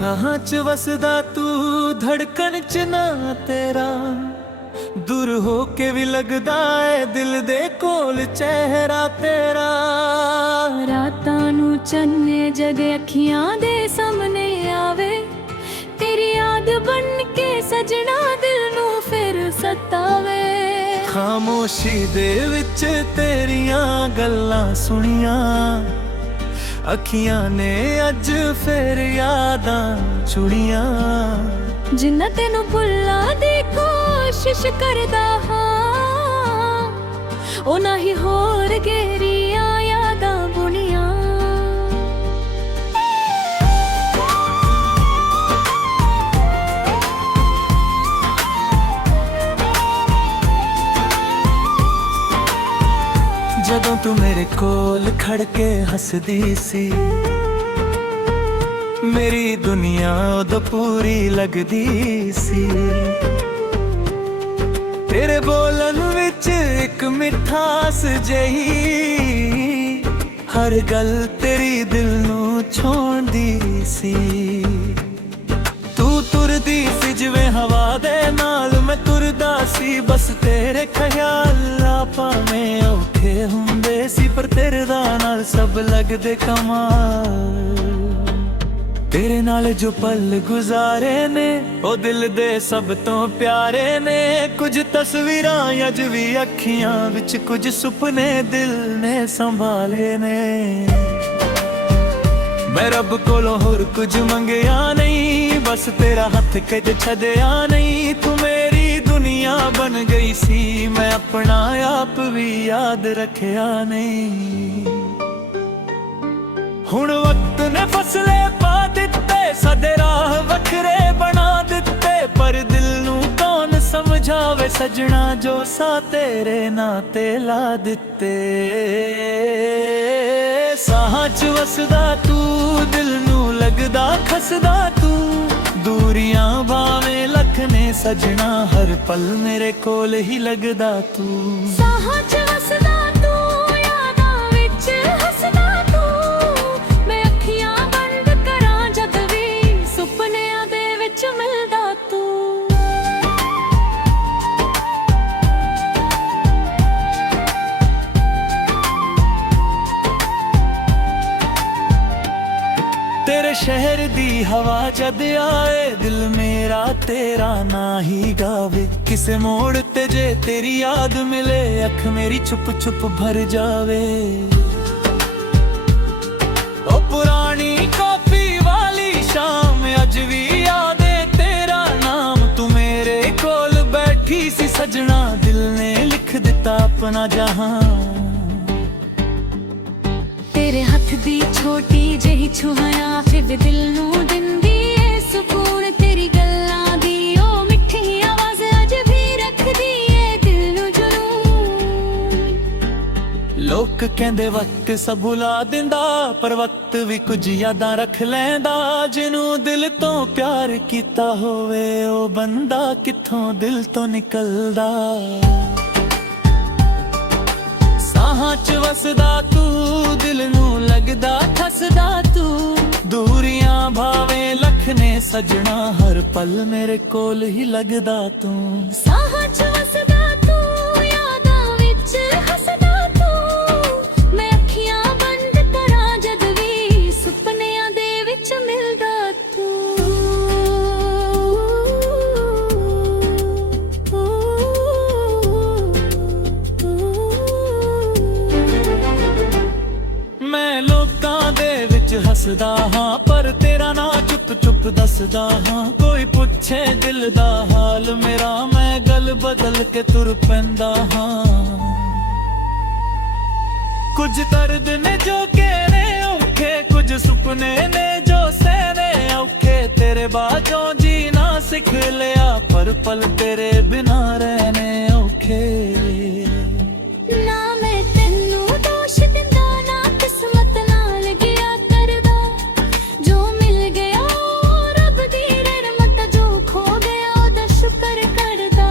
ਸਾਹਾਂ ਚ ਵਸਦਾ ਤੂੰ ਧੜਕਣ ਚ ਨਾ ਤੇਰਾ दूर हो के भी लगदा है दिल दे कोल चेहरा तेरा। रातां नू चन्ने जग अखियां दे सामने आवे तेरी याद बन के सजना दिल नू फिर सतावे। खामोशी दे विच तेरियां गल्लां सुनियां अखियां ने अज फिर यादां चुड़ियां। जिन्ना तेनू भुल्ला दी कोशिश करदा हां ओना ही होर गहरियां यादां बुनियां। जदों तू मेरे कोल खड़ के हसदी सी मेरी दुनिया उदों पूरी लगदी सी। तेरे बोलन विच एक मिठास जही हर गल तेरी दिल नू छोड़दी सी। तू तुरदी सी जिवें हवा दे नाल मैं तुरदा सी बस तेरे ख्याल भावें औखे हुंदे सी पर तेरे दा नाल सब लगदे कमाल। तेरे नाल जो पल गुजारे ने ओ दिल दे सब तो प्यारे ने। कुछ तस्वीरां अज भी अखियां विच कुछ सुपने दिल ने संभाले ने। मैं रब कोलों होर कुछ मंगया नहीं बस तेरा हथ कद छड्या नहीं। तू मेरी दुनिया बन गई सी मैं अपना आप भी याद रखया नहीं। हुण वक्त ने फसले पा दिते साडे राह वखरे बना दिते पर दिल नू कौन समझावे सजना जो सा तेरे नाते ला दिते। साहां च वसदा तू दिल नू लगदा खसदा तू दूरियां भावें लख ने सजना हर पल मेरे कोल ही लगदा तू। साहां च वसदा तू यादां विच हसदा तू मैं अखियां बंद करां जद भी सुपनियां दे विच मिलदा तू। तेरे शहर दी हवा जद आए दिल मेरा तेरा ना ही गावे। किसे मोड़ ते जे तेरी याद मिले अख मेरी छुप छुप भर जावे। ओ पुरानी कॉफी वाली शाम अज भी याद है तेरा नाम। तू मेरे कोल बैठी सी सजना दिल ने लिख दिता अपना जहां। तेरे हथ दी छोटी जही छुहाया फिर भी दिल नू दिंदी ए सुकून। तेरी गल्लां दी ओ मिठी आवाज़ अज भी रखदी ए दिल नू जुनून। लोक कहंदे वक्त सब भुला दिंदा पर वक्त भी कुछ यादां रख लैंदा। जिनू दिल तो प्यार कीता होवे ओ बंदा कित्थों दिल तो निकलदा। साहां च वसदा तू दिल नू लगदा खसदा तू दूरियां भावें लख ने सजना हर पल मेरे कोल ही लगदा तू। साहां च वसदा तू यादां विच हसदा तू मैं अखियां बंद करां जद भी सुपनियां दे विच मिलदा तू। मैं लोकां दे विच हसदा हां पर तेरा ना चुप चुप दसदा हां। कोई पुछे दिल दा हाल मेरा मैं गल बदल के तुर पैंदा हां। कुछ दर्द ने जो कहने औखे कुछ सुपने ने जो सहने औखे। तेरे बाजों जीना सिख लिया पर पल तेरे बिना रहने औखे। ना मैं तेनू दोष दिंदा ना किस्मत नाल गया करदा। जो मिल गया रब दी रहमत जो खो गया ओदा शुक्र करदा।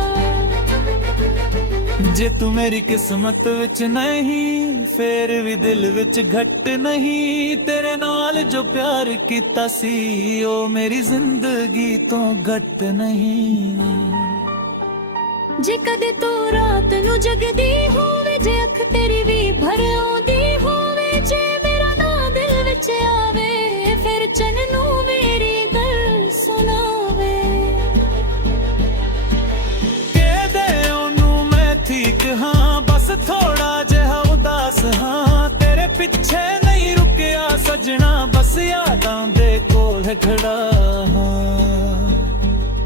ਜੇ ਤੂੰ ਮੇਰੀ ਕਿਸਮਤ ਵਿੱਚ ਨਹੀਂ, ਫੇਰ ਵੀ ਦਿਲ ਵਿੱਚ ਘਟ ਨਹੀਂ। ਤੇਰੇ ਨਾਲ ਜੋ ਪਿਆਰ ਕੀਤਾ ਸੀ, ਉਹ ਮੇਰੀ ਜ਼ਿੰਦਗੀ ਤੋਂ ਘਟ ਨਹੀਂ। ਜੇ ਕਦੇ ਤੂੰ ਰਾਤ ਨੂੰ ਜਗਦੀ ਹੋਵੇ, ਜੇ ਅੱਖ ਤੇਰੀ ਵੀ ਭਰ ਆਉਂਦੀ ਹੋਵੇ, ਜੇ ਮੇਰਾ ਨਾਂ ਦਿਲ ਵਿੱਚ ਆਵੇ, ਫਿਰ ਚੰਨ ਨੂੰ ਮੇਰੀ ਗੱਲ ਸੁਣਾਵੇ। ਕਹਿ ਦੇ ਉਹਨੂੰ ਮੈਂ ਠੀਕ ਹਾਂ, ਬਸ ਥੋੜਾ ਜਿਹਾ ਉਦਾਸ ਹਾਂ। ਤੇਰੇ ਪਿੱਛੇ ਨਹੀਂ ਰੁਕਿਆ ਸਜਣਾ, ਬਸ ਯਾਦਾਂ ਦੇ ਕੋਲ ਖੜਾ ਹਾਂ।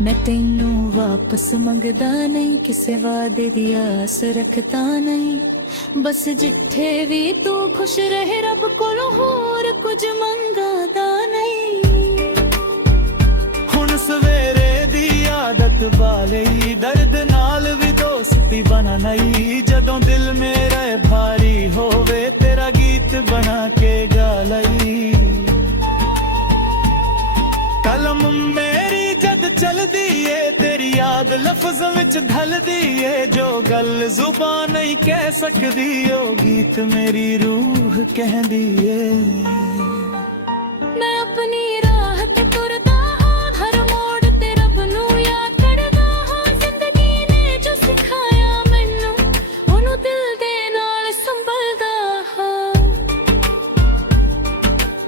ਮੈਂ ਤੈਨੂੰ ਵਾਪਸ ਮੰਗਦਾ ਨਹੀਂ, ਕਿਸੇ ਵਾਅਦੇ ਦੀ ਆਸ ਰੱਖਦਾ ਨਹੀਂ। ਬਸ ਜਿੱਥੇ ਵੀ ਤੂੰ ਖੁਸ਼ ਰਹੇ, ਰੱਬ ਕੋਲੋਂ ਹੋਰ ਕੁਝ ਮੰਗਦਾ ਨਹੀਂ। ਹੁਣ ਸਵੇਰੇ ਦੀ ਆਦਤ ਵਾਲੀ, ਦਰਦ ਨਾਲ ਵੀ ਦੋਸਤੀ ਬਣਾ ਨਹੀਂ। ਜਦੋਂ ਦਿਲ ਮੇਰਾ ਭਾਰੀ ਹੋਵੇ, ਤੇਰਾ ਗੀਤ ਬਣਾ ਕੇ ਗਾ ਲਈ। ਕਲਮ ਮੇਰੀ ਜਦ ਚਲਦੀ ਏ, ਤੇਰੀ ਯਾਦ ਲਫ਼ਜ਼ਾਂ ਵਿੱਚ ਢਲਦੀ ਏ। ਜੋ ਗੱਲ ਜ਼ੁਬਾਨ ਨਹੀਂ ਕਹਿ ਸਕਦੀ, ਉਹ ਗੀਤ ਮੇਰੀ ਰੂਹ ਕਹਿੰਦੀ ਏ। ਮੈਂ ਆਪਣੀ ਰਾਹ ਤੇ ਤੁਰਦਾ ਹਾਂ, ਹਰ ਮੋੜ ਤੇ ਰੱਬ ਨੂੰ ਯਾਦ ਕਰਦਾ ਹਾਂ। ਜ਼ਿੰਦਗੀ ਨੇ ਜੋ ਸਿਖਾਇਆ ਮੈਨੂੰ, ਉਹਨੂੰ ਦਿਲ ਦੇ ਨਾਲ ਸੰਭਲਦਾ ਹਾਂ।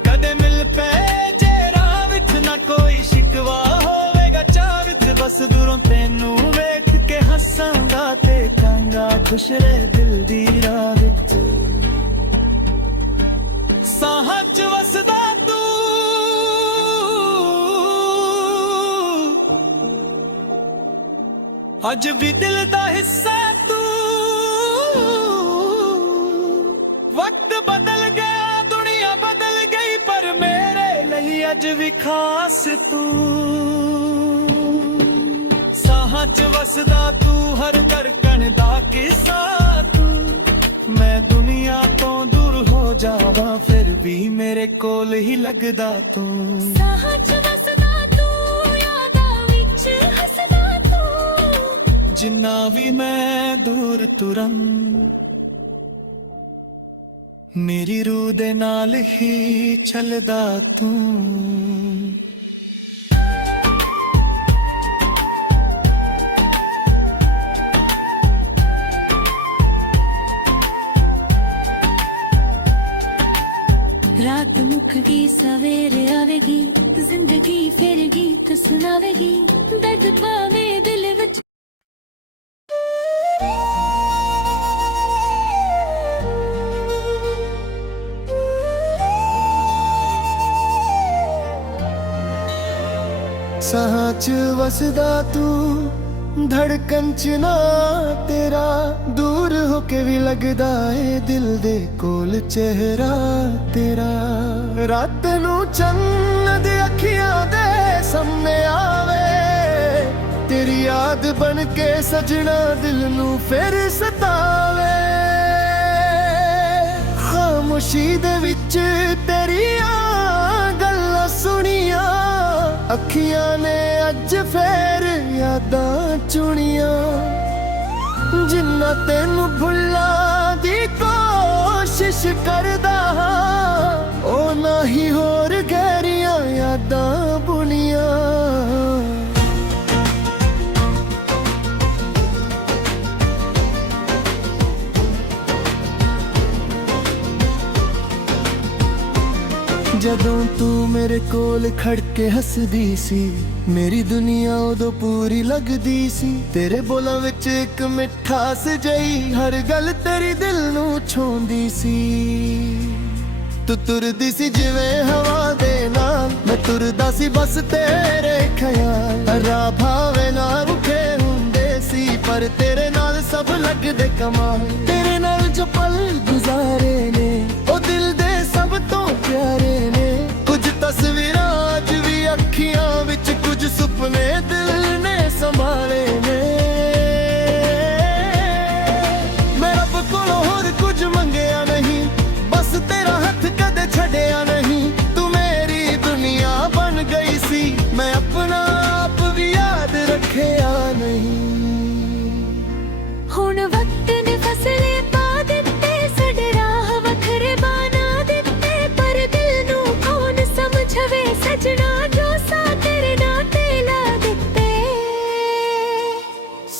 ਕਦੇ ਮਿਲ ਪਏ ਜੇ ਰਾਹ ਵਿੱਚ, ਨਾ ਕੋਈ ਸ਼ਿਕਵਾ ਹੋਵੇਗਾ ਚਾਹ ਵਿੱਚ। ਬਸ ਦੂਰੋਂ ਤੈਨੂੰ ਵੇਖ ਕੇ ਹੱਸਾਂਗਾ ਤੇ ਕਹਾਂਗਾ, ਖੁਸ਼ ਰਹਿ ਦਿਲ ਦੀ ਰਾਹ ਵਿੱਚ। ਸਾਹਾਂ 'ਚ ਵਸਦਾ ਤੂੰ, ਅੱਜ ਵੀ ਦਿਲ ਦਾ ਹਿੱਸਾ ਤੂੰ। ਵਕਤ ਬਦਲ ਗਿਆ, ਦੁਨੀਆ ਬਦਲ ਗਈ, ਪਰ ਮੇਰੇ ਲਈ ਅੱਜ ਵੀ ਖਾਸ ਤੂੰ। ਸਾਹਾਂ 'ਚ ਵਸਦਾ ਤੂੰ, ਹਰ ਧੜਕਣ ਦਾ ਕਿੱਸਾ ਤੂੰ। ਮੈਂ ਦੁਨੀਆ ਤੋਂ ਦੂਰ ਹੋ ਜਾਵਾਂ, ਫਿਰ ਵੀ ਮੇਰੇ ਕੋਲ ਹੀ ਲੱਗਦਾ ਤੂੰ। ਸਾਹਾਂ 'ਚ ਵਸਦਾ ਤੂੰ, ਯਾਦਾਂ ਵਿੱਚ ਹੱਸਦਾ ਤੂੰ। ਜਿੰਨਾ ਵੀ ਮੈਂ ਦੂਰ ਤੁਰਾਂ, ਮੇਰੀ ਰੂਹ ਦੇ ਨਾਲ ਹੀ ਚੱਲਦਾ ਤੂੰ। ਰਾਤ ਮੁੱਕ ਗਈ, ਸਵੇਰੇ ਆਵੇਗੀ, ਜ਼ਿੰਦਗੀ ਫਿਰ ਗੀਤ ਸੁਣਾਵੇਗੀ। ਦਰਦ ਪਾਵੇ ਦਿਲ ਵਿੱਚ, ਸਾਹਾਂ 'ਚ ਵਸਦਾ ਤੂੰ, ਧੜਕਣ 'ਚ ਨਾ ਤੇਰਾ। ਦੂਰ ਹੋ ਕੇ ਵੀ ਲੱਗਦਾ ਏ ਦਿਲ ਦੇ ਕੋਲ ਚਿਹਰਾ ਤੇਰਾ। ਰਾਤ ਨੂੰ ਚੰਨ ਅੱਖੀਆਂ ਦੇ ਸਾਹਮਣੇ ਆਵੇ, ਤੇਰੀ ਯਾਦ ਬਣ ਕੇ ਸਜਣਾ ਦਿਲ ਨੂੰ ਫਿਰ ਸਤਾਵੇ। ਖਾਮੋਸ਼ੀ ਦੇ ਵਿੱਚ ਤੇਰੀਆਂ ਗੱਲਾਂ ਸੁਣੀਆਂ, ਅੱਖੀਆਂ ਨੇ ਅੱਜ ਫੇਰ ਯਾਦਾਂ ਚੁਣੀਆਂ। ਜਿੰਨਾ ਤੈਨੂੰ ਭੁੱਲਾਂ ਦੀ ਕੋਸ਼ਿਸ਼ ਕਰਦਾ ਹਾਂ, ਉਹ ਨਾ ਹੀ ਹੋਰ ਗਹਿਰੀਆਂ ਯਾਦਾਂ ਬੁਣੀਆਂ। ਜਦੋਂ ਤੂੰ ਮੇਰੇ ਕੋਲ ਖੜ ਕੇ ਹੱਸਦੀ ਸੀ, ਮੇਰੀ ਦੁਨੀਆ ਉਦੋਂ ਪੂਰੀ ਲੱਗਦੀ ਸੀ। ਤੇਰੇ ਬੋਲਾਂ ਵਿੱਚ ਇੱਕ ਮਿਠਾਸ ਜਈ, ਹਰ ਗੱਲ ਤੇਰੀ ਦਿਲ ਨੂੰ ਛੂੰਹਦੀ ਸੀ। ਤੂੰ ਤੁਰਦੀ ਸੀ ਜਿਵੇਂ ਹਵਾ ਦੇ ਨਾਲ, ਮੈਂ ਤੁਰਦਾ ਸੀ ਬਸ ਤੇਰੇ ਖਿਆਲ। ਰਾਹ ਭਾਵੇਂ ਨਾ ਰੁਕੇ ਹੁੰਦੇ ਸੀ, ਪਰ ਤੇਰੇ ਨਾਲ ਸਭ ਲੱਗਦੇ ਕਮਾਲ। ਤੇਰੇ ਨਾਲ ਜੋ ਪਲ ਗੁਜ਼ਾਰੇ ਨੇ, ਉਹ ਦਿਲ ਦੇ ਸਭ ਤੋਂ ਪਿਆਰੇ ਨੇ। ਕੁਝ ਤਸਵੀਰਾਂ ਅੱਜ ਵੀ ਅੱਖੀਆਂ ਵਿੱਚ, ਕੁਝ ਸੁਪਨੇ ਦਿਲ ਨੇ ਸੰਭਾਲੇ ਨੇ। ਮੈਂ ਰੱਬ ਕੋਲੋਂ ਹੋਰ ਕੁਝ ਮੰਗਿਆ ਨਹੀਂ, ਬਸ ਤੇਰਾ ਹੱਥ ਕਦੇ ਛੱਡਿਆ ਨਹੀਂ। ਤੂੰ ਮੇਰੀ ਦੁਨੀਆ ਬਣ ਗਈ ਸੀ, ਮੈਂ ਆਪਣਾ ਆਪ ਵੀ ਯਾਦ ਰੱਖਿਆ ਨਹੀਂ। ਹੁਣ ਵਕਤ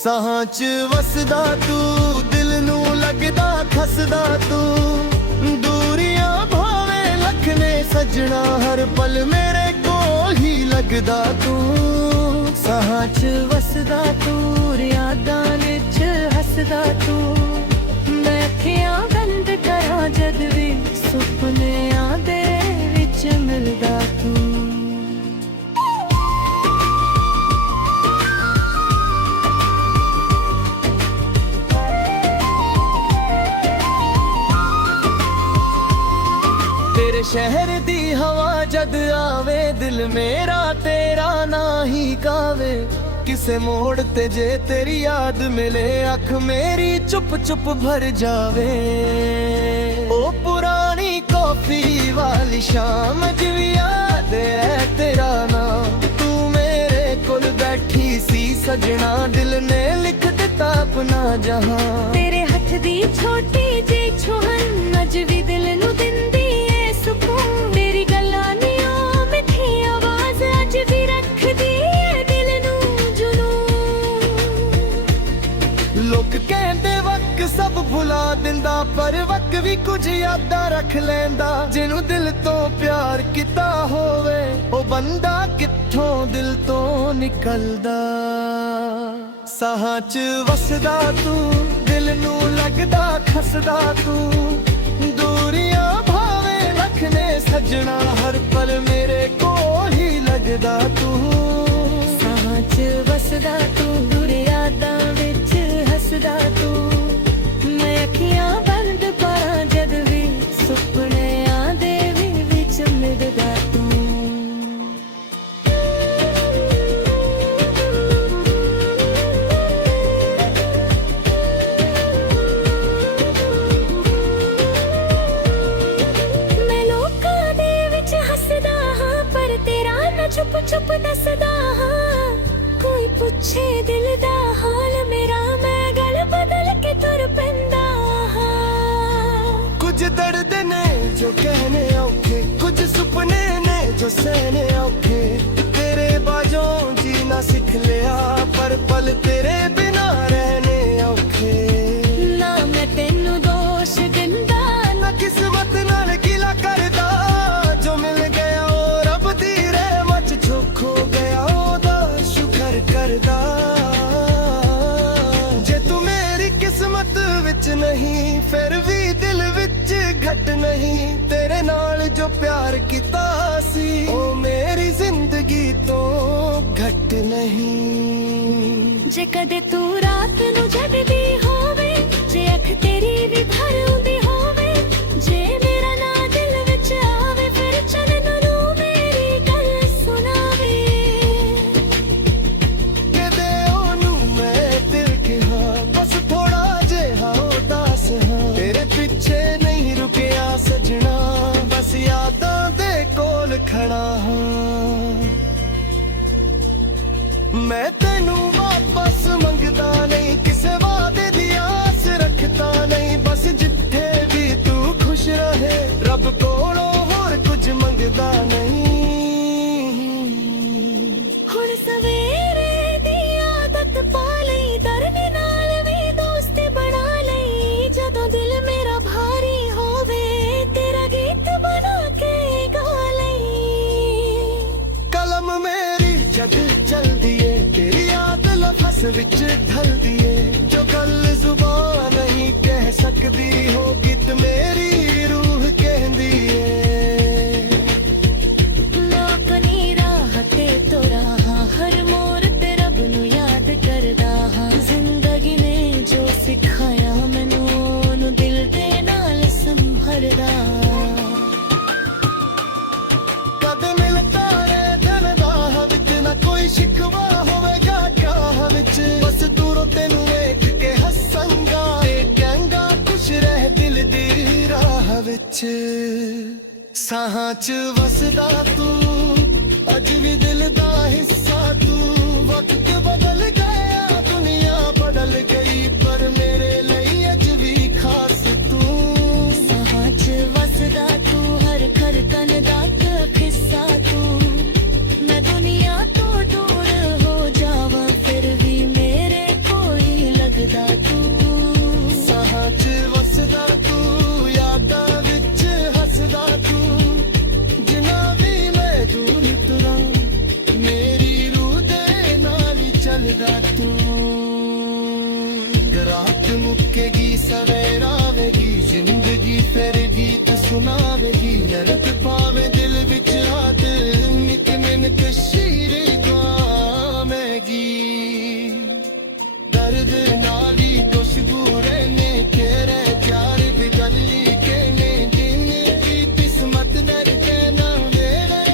ਸਾਹਾਂ 'ਚ ਵਸਦਾ ਤੂੰ, ਦਿਲ ਨੂੰ ਲੱਗਦਾ ਖਸਦਾ ਤੂੰ। ਦੂਰੀਆਂ ਭਾਵੇਂ ਲੱਖ ਨੇ ਸੱਜਣਾ, ਹਰ ਪਲ ਮੇਰੇ ਕੋਲ ਹੀ ਲੱਗਦਾ ਤੂੰ। ਸਾਹਾਂ 'ਚ ਵਸਦਾ ਤੂੰ, ਯਾਦਾਂ ਵਿੱਚ ਹੱਸਦਾ ਤੂੰ। ਮੈਂ ਅੱਖੀਆਂ ਬੰਦ ਕਰਾਂ ਜਦ ਵੀ ਸੁਪਨਿਆਂ ਦੇ ਵਿੱਚ ਮਿਲਦਾ ਤੂੰ। ਤੇਰੇ ਸ਼ਹਿਰ ਦੀ ਹਵਾ ਜਦ ਆਵੇ, ਦਿਲ ਮੇਰਾ ਤੇਰਾ ਨਾਂ ਹੀ ਗਾਵੇ। ਕਿਸੇ ਮੋੜ ਤੇ ਜੇ ਤੇਰੀ ਯਾਦ ਮਿਲੇ, ਅੱਖ ਮੇਰੀ ਚੁੱਪ ਚੁੱਪ ਭਰ ਜਾਵੇ। ਉਹ ਪੁਰਾਣੀ ਕੌਫੀ ਵਾਲੀ ਸ਼ਾਮ ਜਿਵੇਂ ਯਾਦ ਹੈ ਤੇਰਾ ਨਾਮ। ਤੂੰ ਮੇਰੇ ਕੋਲ ਬੈਠੀ ਸੀ ਸਜਣਾ, ਦਿਲ ਨੇ ਲਿਖ ਦਿੱਤਾ ਆਪਣਾ ਜਹਾਂ। ਤੇਰੇ ਹੱਥ ਦੀ ਛੋਟੀ ਜਿਹੀ ਛੁਹਨ ਅੱਜ ਵੀ ਦਿਲ ਨੂੰ ਦਿੰਦੀ ਏ ਸਕੂਨ। ਤੇਰੀ ਗੱਲਾਂ ਨੀ ਉਹ ਮਿੱਠੀ ਆਵਾਜ਼ ਅੱਜ ਵੀ ਰੱਖਦੀ ਏ ਦਿਲ ਨੂੰ ਜਨੂਨ। ਲੋਕ ਕਹਿੰਦੇ ਵਕਤ ਸਭ ਭੁਲਾ ਦਿੰਦਾ, ਪਰ ਵਕਤ ਵੀ ਕੁਝ ਯਾਦਾਂ ਰੱਖ ਲੈਂਦਾ। ਜਿਹਨੂੰ ਦਿਲ ਤੋਂ ਪਿਆਰ ਕੀਤਾ ਹੋਵੇ, ਉਹ ਬੰਦਾ ਕਿੱਥੋਂ ਦਿਲ ਤੋਂ ਨਿਕਲਦਾ। ਸਾਹਾਂ 'ਚ ਵਸਦਾ ਤੂੰ, ਦਿਲ ਨੂੰ ਲੱਗਦਾ ਖਸਦਾ ਤੂੰ। ਦੂਰੀਆਂ ਭਾਵੇਂ ਲੱਖ ਨੇ ਸੱਜਣਾ, ਹਰ ਪਲ ਮੇਰੇ ਕੋਲ ਹੀ ਲੱਗਦਾ ਤੂੰ। ਸਾਹਾਂ 'ਚ ਵਸਦਾ ਤੂੰ, ਦੂਰ ਯਾਦਾਂ ਵਿੱਚ ਹੱਸਦਾ ਤੂੰ। ਮੈਂ ਅੱਖੀਆਂ ਬੰਦ ਕਰਾਂ ਜਦ ਵੀ ਸੁਪਨਿਆਂ ਦੇ ਵਿੱਚ ਮਿਲਦਾ ਤੂੰ। ਚੁੱਪ ਚੁੱਪ ਦੱਸਦਾ ਹਾਂ, ਕੋਈ ਪੁੱਛੇ ਦਿਲ ਦਾ ਹਾਲ ਮੇਰਾ, ਮੈਂ ਗੱਲ ਬਦਲ ਕੇ ਤੁਰ ਪੈਂਦਾ ਹਾਂ। ਕੁਝ ਦਰਦ ਨੇ ਜੋ ਕਹਿਣੇ ਔਖੇ, ਕੁਝ ਸੁਪਨੇ ਨੇ ਜੋ ਸਹਿਣੇ ਔਖੇ। ਤੇਰੇ ਬਾਝੋਂ ਜੀਣਾ ਸਿੱਖ ਲਿਆ, ਪਰ ਪਲ ਤੇਰੇ ਬਿਨਾ ਰਹਿਣੇ ਔਖੇ। ਨਾ ਮੈਂ ਤੈਨੂੰ ਦੋਸ਼ ਦਿੰਦਾ, ਨਾ ਕਿਸਮਤ ਨਾਲ ਗਿਲਾ ਕਰਦਾ। ਜੋ ਮਿਲ ਗਿਆ ਉਹ ਰੱਬ ਦੀ ਰਹਿਮਤ 'ਚ, ਜੋ ਖੋ ਗਿਆ ਉਹਦਾ ਸ਼ੁਕਰ ਕਰਦਾ। ਜੇ ਤੂੰ ਮੇਰੀ ਕਿਸਮਤ ਵਿੱਚ ਨਹੀਂ, ਫਿਰ ਵੀ ਦਿਲ ਵਿੱਚ ਘਟ ਨਹੀਂ। ਤੇਰੇ ਨਾਲ ਜੋ ਪਿਆਰ ਕੀਤਾ ਸੀ, ਉਹ ਮੇਰੀ ਜ਼ਿੰਦਗੀ ਤੋਂ ਘਟ ਨਹੀਂ। ਜੇ ਕਦੇ ਤੂੰ ਰਾਤ ਨੂੰ ਜਗਦੀ ਹੋਵੇ, ਜੇ ਅੱਖ ਤੇਰੀ ਵੀ ਭਰ ਆਉਂਦੀ ਹੋਵੇ, ਜੇ ਮੇਰਾ ਨਾਂ ਦਿਲ ਵਿੱਚ ਆਵੇ, ਫਿਰ ਚੰਨ ਨੂੰ ਮੇਰੀ ਗੱਲ ਸੁਣਾਵੇ। ਕਦੇ ਉਹਨੂੰ ਮੈਂ ਦਿਲ ਕਿਹਾ, ਬਸ ਥੋੜਾ ਜਿਹਾ ਉਦਾਸ ਹਾਂ। ਤੇਰੇ ਪਿੱਛੇ ਨਹੀਂ ਰੁਕਿਆ ਸਜਣਾ, ਬਸ ਯਾਦਾਂ ਦੇ ਕੋਲ ਖੜਾ ਹਾਂ। ਮੈਂ ਤੈਨੂੰ ਵਾਪਸ ਮੰਗਦਾ ਨਹੀਂ, ਕਿਸੇ ਵਾਅਦੇ ਦੀ ਆਸ ਰੱਖਦਾ ਨਹੀਂ। ਬਸ ਜਿੱਥੇ ਵੀ ਤੂੰ ਖੁਸ਼ ਰਹੇ, ਰੱਬ ਕੋਲੋਂ ਹੋਰ ਕੁਝ ਮੰਗਦਾ ਨਹੀਂ। ਹੁਣ ਸਵੇਰੇ ਦੀ ਆਦਤ ਪਾ ਲਈ, ਦਰਦ ਨਾਲ ਵੀ ਦੋਸਤੀ ਬਣਾ ਲਈ। ਜਦੋਂ ਦਿਲ ਮੇਰਾ ਭਾਰੀ ਹੋਵੇ, ਤੇਰਾ ਗੀਤ ਬਣਾ ਕੇ ਗਾ ਲਈ। ਕਲਮ ਮੇਰੀ ਜਦ ਚਲਦੀ ਏ, ਤੇਰੀ ਯਾਦ ਲਫ਼ਜ਼ ਵਿੱਚ ਢਲਦੀ ਏ। ਜੋ ਗੱਲ ਜ਼ੁਬਾਨ ਨਹੀਂ ਕਹਿ ਸਕਦੀ, ਹੋ ਗੀਤ ਮੇਰੀ ਰੂਹ ਕਹਿੰਦੀ ਏ। ਲੋਕ ਨੀ ਰਾਹ ਤੇ ਤੁਰਾ ਹਾਂ, ਹਰ ਮੋੜ ਤੇ ਰੱਬ ਨੂੰ ਯਾਦ ਕਰਦਾ ਹਾਂ। ਜ਼ਿੰਦਗੀ ਨੇ ਜੋ ਸਿਖਾਇਆ ਮੈਨੂੰ, ਉਹਨੂੰ ਦਿਲ ਦੇ ਨਾਲ ਸੰਭਰਦਾ। ਕਦੇ ਮਿਲਦਾ ਰੇ ਦਿਲ ਦਾ ਵਿੱਚ, ਨਾ ਕੋਈ ਸ਼ਿਕਵਾ ਹੋਵੇਗਾ ਕਾਹ ਵਿੱਚ। ਬਸ ਦੂਰੋਂ ਤੈਨੂੰ ਵੇਖ ਕੇ ਹੱਸਾਂਗਾ, ਤੇ ਕਹਾਂਗਾ ਖੁਸ਼ ਰਹਿ ਦਿਲ ਦੀ ਰਾਹ ਵਿੱਚ। ਸਾਹਾਂ 'ਚ ਵਸਦਾ ਤੂੰ, ਅੱਜ ਵੀ ਦਿਲ ਦਾ ਹਿੱਸਾ ਤੂੰ। ਵਕਤ ਬਦਲ ਗਿਆ, ਦੁਨੀਆ ਬਦਲ ਗਈ, ਪਰ ਮੇਰੇ ਲਈ ਅੱਜ ਵੀ ਖਾਸ ਤੂੰ। ਸਾਹਾਂ 'ਚ ਵਸਦਾ ਤੂੰ, ਹਰ ਖਰਕਨ ਦਾ ਹਿੱਸਾ ਤੂੰ। ਮੈਂ ਦੁਨੀਆ ਤੋਂ ਦੂਰ ਹੋ ਜਾਵਾਂ, ਫਿਰ ਵੀ ਮੇਰੇ ਕੋਲ ਸੁਣਾਵੇਗੀ ਦਰਦ ਪਾਵੇ ਦਿਲ ਵਿੱਚ ਰਾਤ ਨਿਤ ਮਿੰਟ ਸ਼ੀਰ ਗਾਵੇਗੀ ਦਰਦ ਨਾਲ ਹੀ ਦੁਸ਼ਗੁਰੇ ਨੇ ਤੇਰੇ ਪਿਆਰ ਦੀ ਗਲੀ ਕਹਿਨੇ ਦਿਨ ਦੀ ਕਿਸਮਤ ਦਰਦੇ ਨਾ ਵੇਲੇ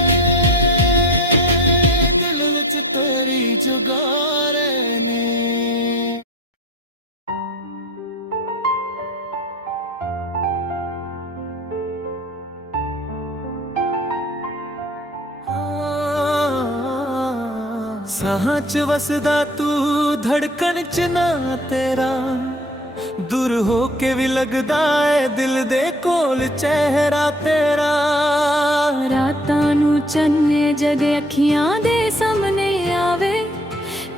ਦਿਲ ਵਿੱਚ ਤੇਰੀ ਜੁਗਾਰੇ ਨੇ ਸਾਹਾਂ ਚ ਵਸਦਾ ਤੂੰ ਧੜਕਣ ਚ ਨਾ ਤੇਰਾ ਦੂਰ ਹੋ ਕੇ ਵੀ ਲੱਗਦਾ ਏ ਦਿਲ ਦੇ ਕੋਲ ਚਿਹਰਾ ਤੇਰਾ ਰਾਤਾਂ ਨੂੰ ਚੰਨੇ ਜਦ ਅੱਖੀਆਂ ਦੇ ਸਾਹਮਣੇ ਆਵੇ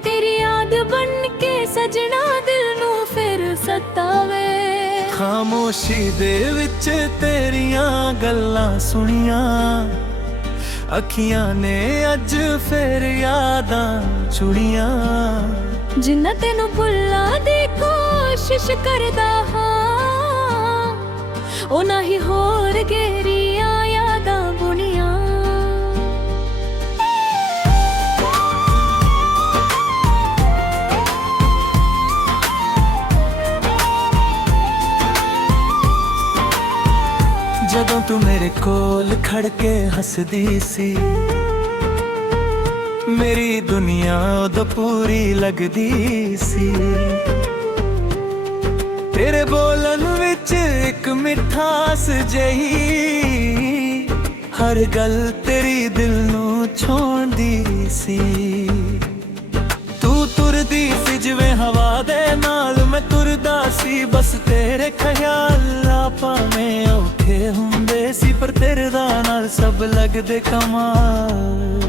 ਤੇਰੀ ਯਾਦ ਬਣ ਕੇ ਸਜਣਾ ਦਿਲ ਨੂੰ ਫਿਰ ਸਤਾਵੇ ਖਾਮੋਸ਼ੀ ਦੇ ਵਿੱਚ ਤੇਰੀਆਂ ਗੱਲਾਂ ਸੁਣੀਆਂ ਅੱਖੀਆਂ ਨੇ ਅੱਜ ਫਿਰ ਯਾਦਾਂ ਚੁੜੀਆਂ ਜਿੰਨਾ ਤੈਨੂੰ ਭੁੱਲਾਂ ਦੀ ਕੋਸ਼ਿਸ਼ ਕਰਦਾ ਹਾਂ ਉਹਨਾਂ ਹੀ ਹੋਰ ਗਹਿਰੀਆਂ ਯਾਦਾਂ ਬੁਣੀਆਂ ਜਦੋਂ ਤੂੰ ਮੇਰੇ ਕੋਲ ਖੜ ਕੇ ਹੱਸਦੀ ਸੀ ਮੇਰੀ ਦੁਨੀਆ ਉਦੋਂ ਪੂਰੀ ਲੱਗਦੀ ਸੀ ਤੇਰੇ ਬੋਲਣ ਵਿੱਚ ਇੱਕ ਮਿਠਾਸ ਜਿਹੀ ਹਰ ਗੱਲ ਤੇਰੀ ਦਿਲ ਨੂੰ ਛੋਹਦੀ ਸੀ ਤੂੰ ਤੁਰਦੀ ਸੀ ਜਿਵੇਂ ਹਵਾ ਦੇ ਨਾਲ ਮੈਂ ਤੁਰਦਾ ਸੀ ਬਸ ਤੇਰੇ ਖਿਆਲਾਂ ਭਾਵੇਂ ਔਖੇ ਹੁੰਦੇ ਸੀ ਪਰ ਤੇਰੇ ਦਾ ਨਾਲ ਸਭ ਲੱਗਦੇ ਕਮਾਲ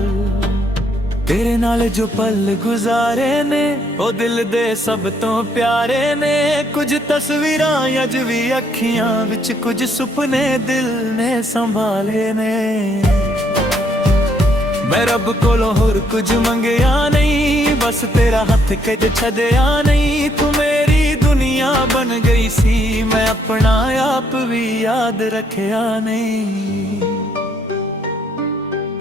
ਤੇਰੇ ਨਾਲ ਜੋ ਪਲ ਗੁਜ਼ਾਰੇ ਨੇ ਉਹ ਦਿਲ ਦੇ ਸਭ ਤੋਂ ਪਿਆਰੇ ਨੇ ਕੁਝ ਤਸਵੀਰਾਂ ਅੱਜ ਵੀ ਅੱਖੀਆਂ ਵਿੱਚ ਕੁਝ ਸੁਪਨੇ ਦਿਲ ਨੇ ਸੰਭਾਲੇ ਨੇ ਮੈਂ ਰੱਬ ਕੋਲੋਂ ਹੋਰ ਕੁਝ ਮੰਗਿਆ ਨਹੀਂ ਬਸ ਤੇਰਾ ਹੱਥ ਕਦੇ ਛੱਡਿਆ ਨਹੀਂ ਤੂੰ ਮੇਰੀ ਦੁਨੀਆ ਬਣ ਗਈ ਸੀ ਮੈਂ ਆਪਣਾ ਆਪ ਵੀ ਯਾਦ ਰੱਖਿਆ ਨਹੀਂ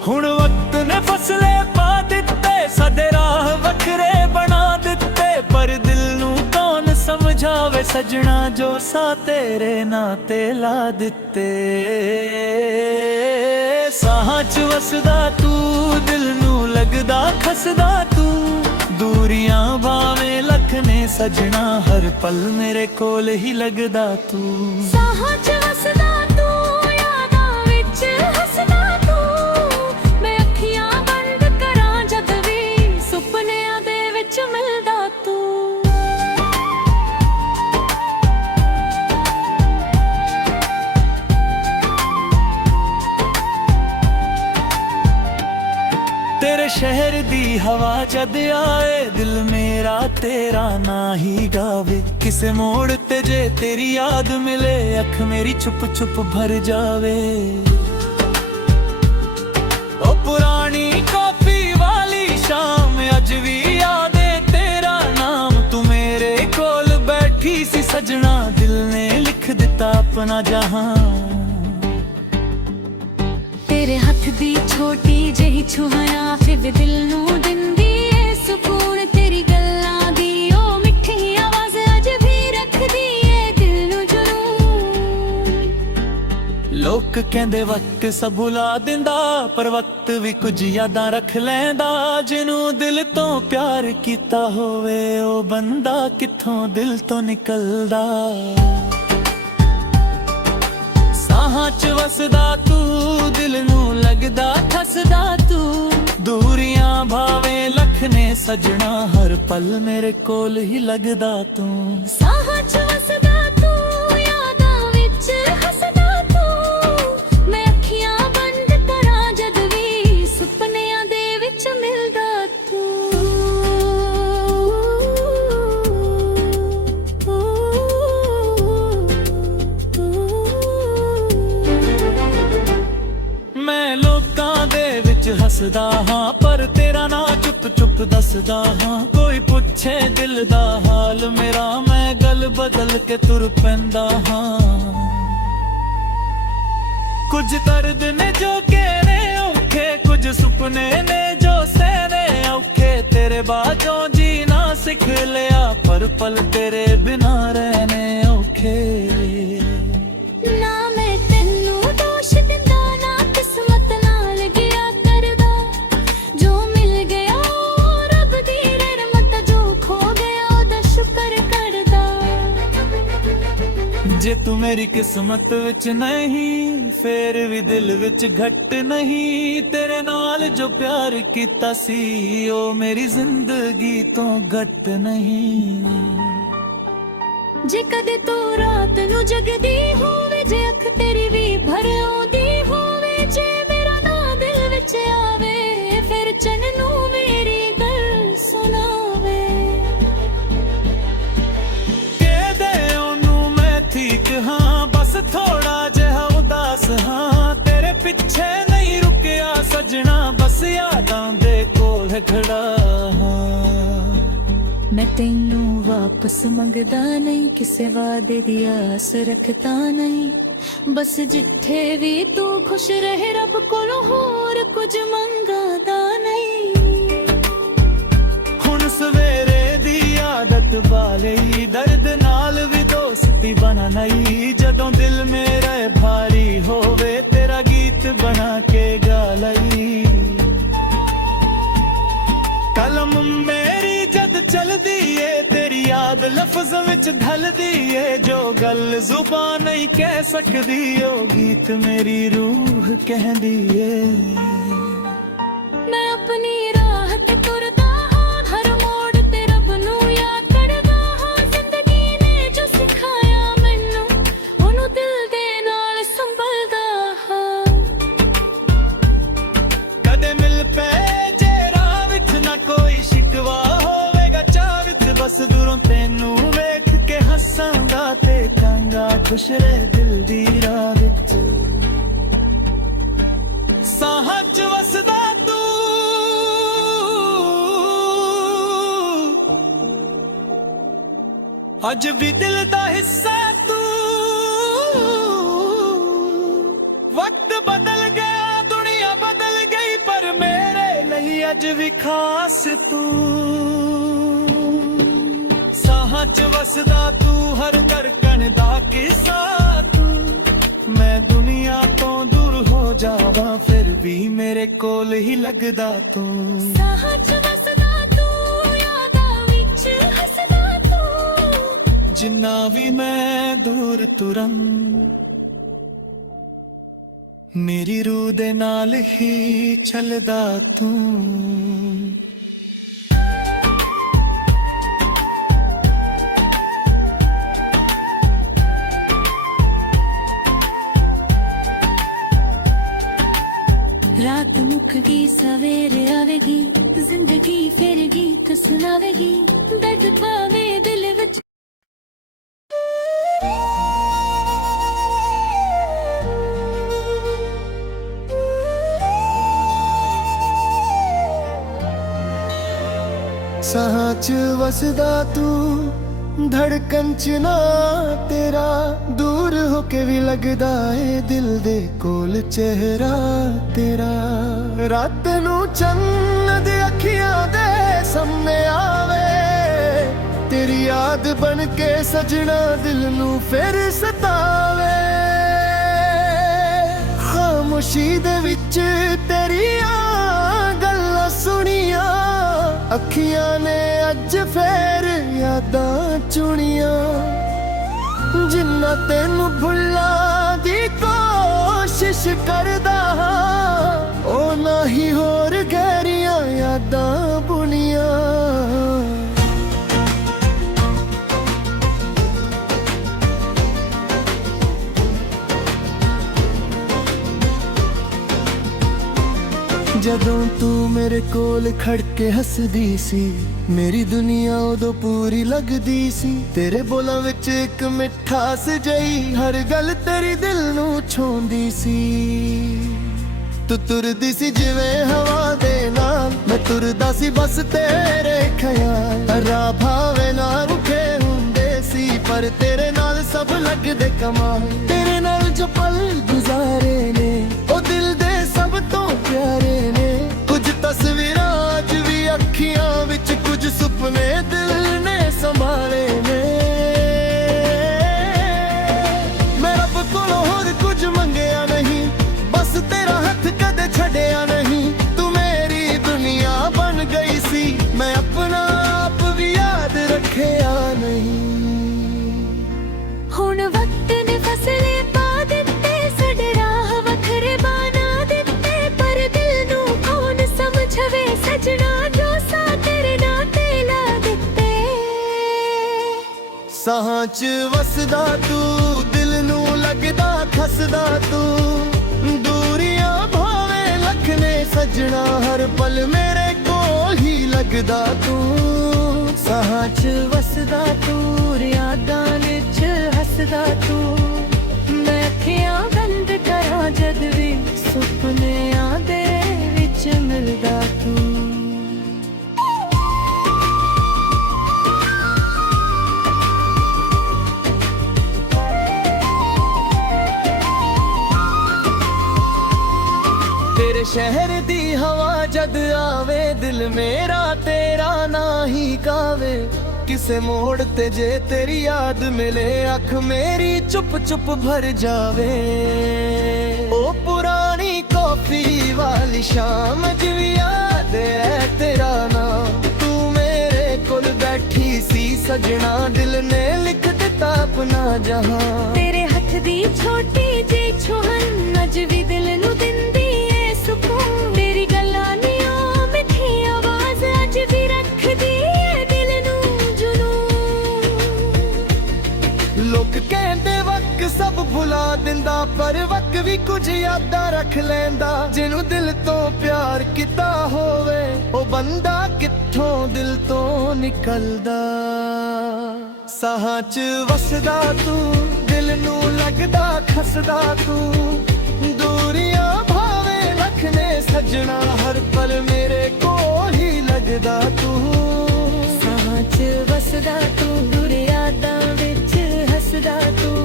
ਹੁਣ ਵਕਤ ਨੇ ਫਸਲੇ ਪਾ ਦਿੱਤੇ ਸਾਡੇ ਰਾਹ ਵੱਖਰੇ ਬਣਾ ਦਿੱਤੇ ਪਰ ਦਿਲ ਨੂੰ ਕੌਣ ਸਮਝਾਵੇ ਸਜਣਾ ਜੋ ਸਾ ਤੇਰੇ ਨਾਂ ਤੇ ਲਾ ਦਿੱਤੇ ਸਾਹਾਂ ਚ ਵਸਦਾ ਤੂੰ ਦਿਲ ਨੂੰ ਲੱਗਦਾ ਖਸਦਾ ਤੂੰ ਦੂਰੀਆਂ ਭਾਵੇਂ ਲੱਖ ਨੇ ਸਜਣਾ ਹਰ ਪਲ ਮੇਰੇ ਕੋਲ ਹੀ ਲੱਗਦਾ ਤੂੰ ਸਾਹਾਂ ਚ ਵਸਦਾ ਤੂੰ ਯਾਦਾਂ ਵਿੱਚ ਹੱਸਦਾ ਤੂੰ ਮੈਂ ਅੱਖੀਆਂ ਬੰਦ ਕਰਾਂ ਜਦ ਵੀ ਸੁਪਨਿਆਂ ਦੇ ਵਿੱਚ ਮਿਲਦਾ ਤੂੰ ਤੇਰੇ ਸ਼ਹਿਰ ਦੀ ਹਵਾ ਜਦ ਆਏ ਦਿਲ ਮੇਰਾ ਤੇਰਾ ਨਾਂ ਹੀ ਗਾਵੇ ਕਿਸੇ ਮੋੜ ਤੇ ਜੇ ਤੇਰੀ ਯਾਦ ਮਿਲੇ ਅੱਖ ਮੇਰੀ ਛੁਪ ਛੁਪ ਭਰ ਜਾਵੇ ਉਹ ਪੁਰਾਣੀ ਕਾਫੀ ਵਾਲੀ ਸ਼ਾਮ ਅੱਜ ਵੀ ਯਾਦੇ ਤੇਰਾ ਨਾਮ ਤੂੰ ਮੇਰੇ ਕੋਲ ਬੈਠੀ ਸੀ ਸਜਣਾ ਦਿਲ ਨੇ ਲਿਖ ਦਿੱਤਾ ਆਪਣਾ ਜਹਾਂ ਤੇਰੇ ਹੱਥ ਦੀ ਛੋਟੀ ਜਿਹੀ ਛੁਹਾਇਆ ਫਿਰ ਦਿਲ ਨੂੰ ਦਿੰਦੀ ਏ ਸਕੂਨ ਤੇਰੀ ਗੱਲਾਂ ਦੀ ਉਹ ਮਿੱਠੀ ਆਵਾਜ਼ ਅੱਜ ਵੀ ਰੱਖਦੀ ਏ ਦਿਲ ਨੂੰ ਜਨੂਨ ਲੋਕ ਕਹਿੰਦੇ ਵਕਤ ਸਭ ਭੁਲਾ ਦਿੰਦਾ ਪਰ ਵਕਤ ਵੀ ਕੁਝ ਯਾਦਾਂ ਰੱਖ ਲੈਂਦਾ ਜਿਹਨੂੰ ਦਿਲ ਤੋਂ ਪਿਆਰ ਕੀਤਾ ਹੋਵੇ ਉਹ ਬੰਦਾ ਕਿੱਥੋਂ ਦਿਲ ਤੋਂ ਨਿਕਲਦਾ ਸਾਹਾਂ ਚ ਵਸਦਾ ਤੂੰ ਦਿਲ ਨੂੰ ਲੱਗਦਾ ਖਸਦਾ ਤੂੰ ਦੂਰੀਆਂ ਭਾਵੇਂ ਲੱਖ ਨੇ ਸਜਣਾ ਹਰ ਪਲ ਮੇਰੇ ਕੋਲ ਹੀ ਲੱਗਦਾ ਤੂੰ ਸਾਹਾਂ ਚ ਵਸਦਾ ਤੂੰ ਯਾਦਾਂ ਵਿੱਚ ਹੱਸਦਾ ਤੂੰ ਮੈਂ ਅੱਖੀਆਂ ਬੰਦ ਕਰਾਂ ਜਦ ਵੀ ਸੁਪਨਿਆਂ ਦੇ ਵਿੱਚ ਮਿਲਦਾ ਤੂੰ ਮੈਂ ਲੋਕਾਂ ਦੇ ਵਿੱਚ ਹੱਸਦਾ ਹਾਂ ਪਰ ਤੇਰਾ ਨਾਂ ਚੁੱਪ ਚੁੱਪ ਦੱਸਦਾ ਹਾਂ ਕੋਈ ਪੁੱਛੇ ਦਿਲ ਦਾ ਹਾਲ ਮੇਰਾ ਮੈਂ ਗੱਲ ਬਦਲ ਕੇ ਤੁਰ ਪੈਂਦਾ ਹਾਂ ਕੁਝ ਦਰਦ ਨੇ ਜੋ ਕਹਿਣੇ ਔਖੇ, ਕੁਝ ਸੁਪਨੇ ਨੇ ਜੋ ਸਹਿਣੇ ਔਖੇ। ਤੇਰੇ ਬਾਝੋਂ ਜੀਣਾ ਸਿੱਖ ਲਿਆ, ਪਰ ਪਲ ਤੇਰੇ ਬਿਨਾ ਰਹਿਣੇ ਔਖੇ। ਨਾ ਮੈਂ ਤੈਨੂੰ ਦੋਸ਼ ਦਿੰਦਾ, ਨਾ ਕਿਸਮਤ ਨਾਲ ਗਿਆ ਕਰਦਾ। ਜੋ ਮਿਲ ਗਿਆ ਉਹ ਰੱਬ ਦੀ ਰਹਿਮਤ, ਜੋ ਖੋ ਗਿਆ ਉਹਦਾ ਸ਼ੁਕਰ ਕਰਦਾ। ਜੇ ਤੂੰ ਮੇਰੀ ਕਿਸਮਤ ਵਿੱਚ ਨਹੀਂ, ਫੇਰ ਵੀ ਦਿਲ ਵਿੱਚ ਘਟ ਨਹੀਂ। ਤੇਰੇ ਨਾਲ ਜੋ ਪਿਆਰ ਕੀਤਾ ਸੀ, ਉਹ ਮੇਰੀ ਜ਼ਿੰਦਗੀ ਤੋਂ ਘਟ ਨਹੀਂ। ਜੇ ਕਦੇ ਤੂੰ ਰਾਤ ਨੂੰ ਜਗਦੀ ਹੋਵੇ, ਜੇ ਅੱਖ ਤੇਰੀ ਵੀ ਭਰ ਆਉਂਦੀ ਹੋਵੇ, ਜੇ ਮੇਰਾ ਨਾਂ ਦਿਲ ਵਿੱਚ ਆਵੇ, ਫਿਰ ਚੰਨ ਨੂੰ ਮੇਰੀ ਗੱਲ ਸੁਣਾਵੇ। ਕਹਿ ਦੇ ਉਹਨੂੰ ਮੈਂ ਠੀਕ ਹਾਂ, ਬਸ ਥੋੜਾ ਜਿਹਾ ਉਦਾਸ ਹਾਂ। ਤੇਰੇ ਪਿੱਛੇ ਨਹੀਂ ਰੁਕਿਆ ਸਜਣਾ, ਬਸ ਯਾਦਾਂ ਦੇ ਕੋਲ ਖੜਾ ਹਾਂ। ਮੈਂ ਤੈਨੂੰ ਵਾਪਸ ਮੰਗਦਾ ਨਹੀਂ, ਕਿਸੇ ਵਾਅਦੇ ਦੀ ਆਸ ਰੱਖਦਾ ਨਹੀਂ। ਬਸ ਜਿੱਥੇ ਵੀ ਤੂੰ ਖੁਸ਼ ਰਹੇ, ਰੱਬ ਕੋਲੋਂ ਹੋਰ ਕੁਝ ਮੰਗਦਾ ਨਹੀਂ। ਹੁਣ ਸਵੇਰੇ ਦੀ ਆਦਤ ਵਾਲੀ, ਦਰਦ ਨਾਲ ਵੀ ਦੋਸਤੀ ਬਣਾ ਨਹੀਂ। ਜਦੋਂ ਦਿਲ ਮੇਰਾ ਭਾਰੀ ਹੋਵੇ, ਤੇਰਾ ਗੀਤ ਬਣਾ ਕੇ ਗਾ ਲਈ। ਕਲਮ ਮੇਰੀ ਜਦ ਚਲਦੀ ਏ, ਤੇਰੀ ਯਾਦ ਲਫ਼ਜ਼ ਵਿੱਚ ਢਲਦੀ ਏ। ਜੋ ਗੱਲ ਜ਼ੁਬਾਨ ਨਹੀਂ ਕਹਿ ਸਕਦੀ, ਉਹ ਗੀਤ ਮੇਰੀ ਰੂਹ ਕਹਿੰਦੀ ਏ। ਮੈਂ ਆਪਣੀ ਰਾਹ ਤੇ ਤੁਰਦਾ ਹਾਂ, ਹਰ ਮੋੜ ਤੇ ਰੱਬ ਨੂੰ ਯਾਦ ਕਰਦਾ ਹਾਂ। ਜ਼ਿੰਦਗੀ ਨੇ ਜੋ ਸਿਖਾਇਆ ਮੈਨੂੰ, ਉਹਨੂੰ ਦਿਲ ਦੇ ਨਾਲ ਸੰਭਲਦਾ ਹਾਂ। ਕਦੇ ਮਿਲ ਪਏ ਜੇ ਰਾਹ ਵਿੱਚ, ਨਾ ਕੋਈ ਸ਼ਿਕਵਾ ਹੋਵੇਗਾ ਚਾਹ ਵਿੱਚ। ਬਸ ਦੂਰੋਂ ਤੈਨੂੰ ਵੇਖ ਕੇ ਹੱਸਾਂਗਾ ਤੇ ਕਹਾਂਗਾ, ਖੁਸ਼ ਰਹਿ ਦਿਲ ਦੀ ਰਾਹ ਵਿੱਚ। ਸਾਹਾਂ 'ਚ ਵਸਦਾ ਤੂੰ, ਅੱਜ ਵੀ ਦਿਲ ਦਾ ਹਿੱਸਾ ਤੂੰ। ਵਕਤ ਬਦਲ ਗਿਆ, ਦੁਨੀਆ ਬਦਲ ਗਈ, ਪਰ ਮੇਰੇ ਲਈ ਅੱਜ ਵੀ ਖਾਸ ਤੂੰ। ਸਾਹਾਂ 'ਚ ਵਸਦਾ ਤੂੰ, ਹਰ ਧੜਕਣ ਦਾ ਕਿੱਸਾ ਤੂੰ। ਮੈਂ ਦੁਨੀਆ ਤੋਂ ਦੂਰ ਹੋ ਜਾਵਾਂ, ਫਿਰ ਵੀ ਮੇਰੇ ਕੋਲ ਹੀ ਲੱਗਦਾ ਤੂੰ। ਸਾਹਾਂ 'ਚ ਵਸਦਾ ਤੂੰ, ਯਾਦਾਂ ਵਿੱਚ ਹੱਸਦਾ ਤੂੰ। ਜਿੰਨਾ ਵੀ ਮੈਂ ਦੂਰ ਤੁਰਾਂ, ਮੇਰੀ ਰੂਹ ਦੇ ਨਾਲ ਹੀ ਚੱਲਦਾ ਤੂੰ। ਰਾਤ ਮੁੱਕ ਗਈ ਸਵੇਰੇ ਆਵੇਗੀ, ਜ਼ਿੰਦਗੀ ਫਿਰ ਗੀਤ ਸੁਣਾਵੇਗੀ। ਦਰਦ ਪਾਵੇ ਦਿਲ ਵਿੱਚ ਸਾਹਾਂ 'ਚ ਵਸਦਾ ਤੂੰ, ਧੜਕਣ 'ਚ ਨਾ ਤੇਰਾ। ਦੂਰ ਹੋ ਕੇ ਵੀ ਲੱਗਦਾ ਏ ਦਿਲ ਦੇ ਕੋਲ ਚਿਹਰਾ ਤੇਰਾ। ਰਾਤ ਨੂੰ ਚੰਨ ਦੇ ਅੱਖੀਆਂ ਦੇ ਸਾਹਮਣੇ ਆਵੇ, ਤੇਰੀ ਯਾਦ ਬਣ ਕੇ ਸਜਣਾ ਦਿਲ ਨੂੰ ਫਿਰ ਸਤਾਵੇ। ਖਾਮੋਸ਼ੀ ਦੇ ਵਿੱਚ ਤੇਰੀਆਂ ਗੱਲਾਂ ਸੁਣੀਆਂ, ਅੱਖੀਆਂ ਨੇ ਅੱਜ ਫੇਰ ਯਾਦਾਂ ਚੁਣੀਆਂ। ਜਿੰਨਾ ਤੈਨੂੰ ਭੁੱਲਾਂ ਦੀ ਕੋਸ਼ਿਸ਼ ਕਰਦਾ ਹਾਂ, ਉਹ ਨਾ ਹੀ ਹੋਰ ਗਹਿਰੀਆਂ ਯਾਦਾਂ ਬੁਣੀਆਂ। ਜਦੋਂ ਤੂੰ ਮੇਰੇ ਕੋਲ ਖੜ ਕੇ ਹੱਸਦੀ ਸੀ, ਮੇਰੀ ਦੁਨੀਆ ਉਦੋਂ ਪੂਰੀ ਲੱਗਦੀ ਸੀ। ਤੇਰੇ ਬੋਲਾਂ ਵਿੱਚ ਇੱਕ ਮਿਠਾਸ ਜਈ, ਹਰ ਗੱਲ ਤੇਰੀ ਦਿਲ ਨੂੰ ਛੂੰਹਦੀ ਸੀ। ਤੂੰ ਤੁਰਦੀ ਸੀ ਜਿਵੇਂ ਹਵਾ ਦੇ ਨਾਲ, ਮੈਂ ਤੁਰਦਾ ਸੀ ਬਸ ਤੇਰੇ ਖਿਆਲ। ਰਾਹ ਭਾਵੇਂ ਨਾ ਰੁਕੇ ਹੁੰਦੇ ਸੀ, ਪਰ ਤੇਰੇ ਨਾਲ ਸਭ ਲੱਗਦੇ ਕਮਾਲ। ਤੇਰੇ ਨਾਲ ਜੋ ਪਲ ਗੁਜ਼ਾਰੇ ਨੇ, नहीं। ਹੁਣ ਵਕਤ ਨੇ ਫਸਲੇ ਪਾ ਦਿੱਤੇ, ਸਾਡੇ ਰਾਹ ਵੱਖਰੇ ਬਣਾ ਦਿੱਤੇ, ਪਰ ਦਿਲ ਨੂੰ ਕੌਣ ਸਮਝਵੇ ਸਜਣਾ, ਜੋ ਸਾ ਤੇਰੇ ਨਾਂ ਤੇ ਲਾ ਦਿੱਤੇ। ਸਾਹਾਂ 'ਚ ਵਸਦਾ ਤੂੰ, ਦਿਲ ਨੂੰ ਲੱਗਦਾ ਖਸਦਾ ਤੂੰ, ਦੂਰੀਆਂ ਭਾਵੇਂ ਲੱਖ ਨੇ ਸਜਣਾ, ਹਰ ਪਲ ਮੇਰੇ ਕੋਲ ਹੀ ਲੱਗਦਾ ਤੂੰ। ਸਾਹਾਂ 'ਚ ਵਸਦਾ ਤੂੰ, ਯਾਦਾਂ ਵਿੱਚ ਹੱਸਦਾ ਤੂੰ, ਮੈਂ ਅੱਖੀਆਂ ਬੰਦ ਕਰਾਂ ਜਦ ਵੀ ਸੁਪਨਿਆਂ ਦੇ ਵਿੱਚ ਮਿਲਦਾ ਤੂੰ। तेरे शहर दी हवा जद आवे, दिल मेरा तेरा ना ही गावे, किसे मोड़ ते जे तेरी याद मिले, अख मेरी चुप चुप भर जावे। ओ पुरानी कॉफी वाली शाम च भी याद है तेरा नाम, तू मेरे कोल बैठी सी सजना, दिल ने लिख दिता अपना जहां। तेरे हथ दी छोटी जी छुहन अज भी दिल नू दिंदी है सुकून, तेरी गल्लां नी ओ मिठी आवाज अज भी रखदी है दिल नू जुनून। लोग कहंदे वक्त सब भुला दिंदा, पर वक्त भी कुछ यादां रख लैंदा, जिन्नू दिल तो प्यार किता होवे, ओ बंदा कित्थों दिल तो निकलदा। साहां 'ਚ वसदा तू, दिल नू लगदा खसदा तू, दूरियां भावे लख ने सजना, हर पल मेरे कोल ही लगदा तू। ਸਾਹਾਂ 'ਚ ਵਸਦਾ ਤੂੰ, ਦੂਰ ਯਾਦਾਂ ਵਿੱਚ ਹੱਸਦਾ ਤੂੰ,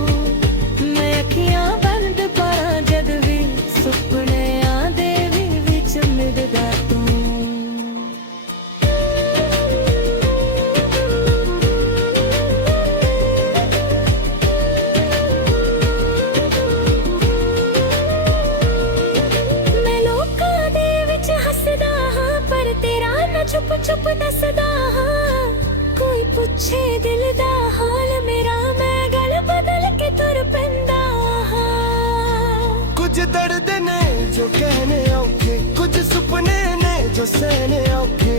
ਮੈਂ ਅੱਖੀਆਂ ਬੰਦ ਕਰਾਂ ਜਦ ਵੀ ਸੁਪਨਿਆਂ ਦੇ ਵੀ ਵਿੱਚ ਮਿਲਦਾ ਤੂੰ। ਮੈਂ ਲੋਕਾਂ ਦੇ ਵਿੱਚ ਹੱਸਦਾ ਹਾਂ, ਪਰ ਤੇਰਾ ਨਾ ਚੁੱਪ ਚੁੱਪ ਦੱਸਦਾ ਹਾਂ, ਕੋਈ ਪੁੱਛੇ ਦਿਲ ਦਾ ਹਾਲ ਮੇਰਾ, ਮੈਂ ਗੱਲ ਬਦਲ ਕੇ ਤੁਰ ਪੈਂਦਾ ਹਾਂ। कुछ दर्द ने जो कहने औखे, कुछ सुपने ने जो सहने औखे,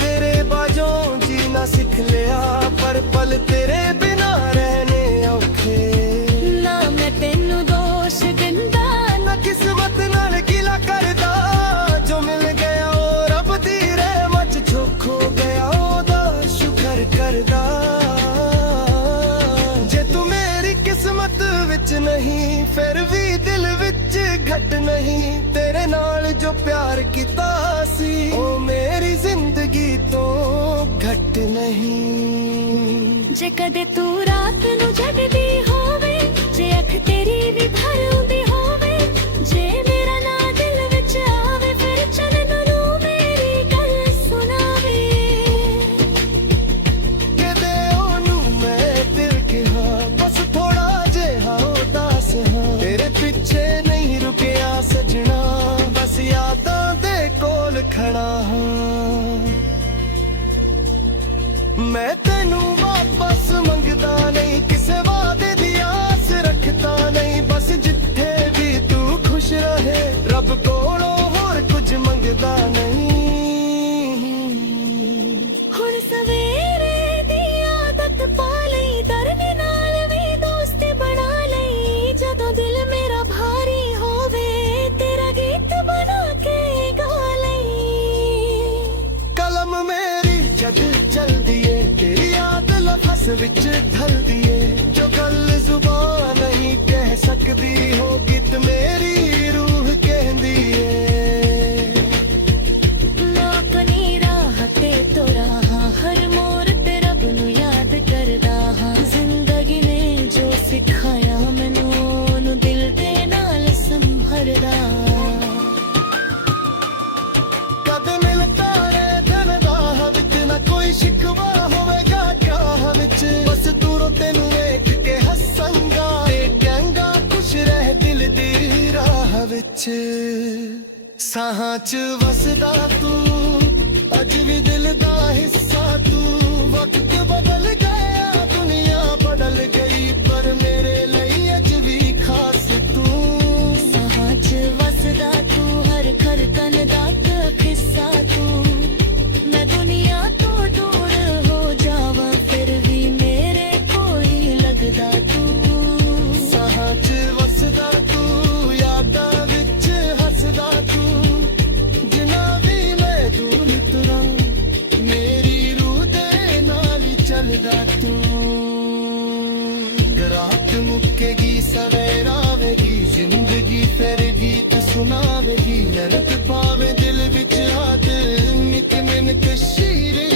तेरे बाजों जीना सीख लिया, पर पल तेरे बिना रहने औखे। ਨਾ ਮੈਂ ਤੈਨੂੰ ਦੋਸ਼ ਦਿੰਦਾ, ना किस्मत नाल गिला करदा, जो मिल गया ओ रब दी रहमत, जो खो गया ओदा शुक्र करदा। जे तू मेरी किस्मत विच नहीं, फिर भी दिल विच घट नहीं, तेरे नाल जो प्यार कीता सी, ओ मेरी जिंदगी तो घट नहीं। ਜੇ ਕਦੇ ਤੂੰ ਰਾਤ ਨੂੰ ਜਗਦੀ ਹੋਵੇ, ਜੇ ਅੱਖ ਤੇਰੀ ਵੀ ਭਰ ਆਉਂਦੀ ਹੋਵੇ, ਜੇ ਮੇਰਾ ਨਾਂ ਦਿਲ ਵਿੱਚ ਆਵੇ, ਫਿਰ ਚੰਨ ਨੂੰ ਮੇਰੀ ਗੱਲ ਸੁਣਾਵੇ। ਕਦੇ ਉਹਨੂੰ ਮੈਂ ਦਿਲ ਕਿਹਾ, ਬਸ ਥੋੜਾ ਜਿਹਾ ਉਦਾਸ ਹਾਂ, ਤੇਰੇ ਪਿੱਛੇ ਨਹੀਂ ਰੁਕਿਆ ਸਜਣਾ, ਬਸ ਯਾਦਾਂ ਦੇ ਕੋਲ ਖੜਾ ਹਾਂ। ਮੈਂ ਤੈਨੂੰ ਵਾਪਸ ਮੰਗਦਾ ਨਹੀਂ, ਕਿਸੇ ਵਾਅਦੇ ਦੀ ਆਸ ਰੱਖਦਾ ਨਹੀਂ, ਬਸ ਜਿੱਥੇ ਵੀ ਤੂੰ ਖੁਸ਼ ਰਹੇ, ਰੱਬ ਕੋਲੋਂ ਹੋਰ ਕੁਝ ਮੰਗਦਾ ਨਹੀਂ। ਹੁਣ ਸਵੇਰੇ ਦੀ ਆਦਤ ਪਾ ਲਈ, ਦਰਦ ਨਾਲ ਵੀ ਦੋਸਤੀ ਬਣਾ ਲਈ, ਜਦੋਂ ਦਿਲ ਮੇਰਾ ਭਾਰੀ ਹੋਵੇ, ਤੇਰਾ ਗੀਤ ਬਣਾ ਕੇ ਗਾ ਲਈ। ਕਲਮ ਮੇਰੀ ਜਦ ਚਲਦੀ ਏ, ਤੇਰੀ ਯਾਦ ਲਫ਼ਜ਼ ਵਿੱਚ ਢਲਦੀ ਏ, ਜੋ ਗੱਲ ਜ਼ੁਬਾਨ ਨਹੀਂ ਕਹਿ ਸਕਦੀ, ਹੋ ਗੀਤ ਮੇਰੀ ਰੂਹ ਕਹਿੰਦੀ ਏ। ਮੈਂ ਆਪਣੀ ਰਾਹ ਤੇ ਤੁਰਾਂ ਹਾਂ, ਹਰ ਮੋੜ ਤੇ ਰੱਬ ਨੂੰ ਯਾਦ ਕਰਦਾ ਹਾਂ, ਜ਼ਿੰਦਗੀ ਨੇ ਜੋ ਸਿਖਾਇਆ ਮੈਨੂੰ, ਉਹਨੂੰ ਦਿਲ ਦੇ ਨਾਲ ਸੰਭਰਦਾ। ਕਦੇ ਮਿਲਦਾ ਰੇ ਦਿਨ ਰਾਹ ਵਿੱਚ, ਨਾ ਕੋਈ ਸ਼ਿਕਵਾ ਹੋਵੇਗਾ ਚਾਹ ਵਿੱਚ, ਬਸ ਦੂਰੋਂ ਤੈਨੂੰ ਵੇਖ ਕੇ ਹੱਸਾਂਗਾ, ਤੇ ਕਹਾਂਗਾ ਖੁਸ਼ ਰਹਿ ਦਿਲ ਦੀ ਰਾਹ ਵਿੱਚ। ਸਾਹਾਂ 'ਚ ਵਸਦਾ ਤੂੰ, ਅੱਜ ਵੀ ਦਿਲ ਦਾ ਹਿੱਸਾ ਤੂੰ, ਵਕਤ ਬਦਲ ਗਿਆ ਫਿਰ ਗੀਤ ਸੁਣਾਵੇਗੀ ਨਰਕ ਪਾਵੇ ਦਿਲ ਵਿੱਚ ਆਦ ਨਿਤ ਨਿਤ ਸ਼ੀਰ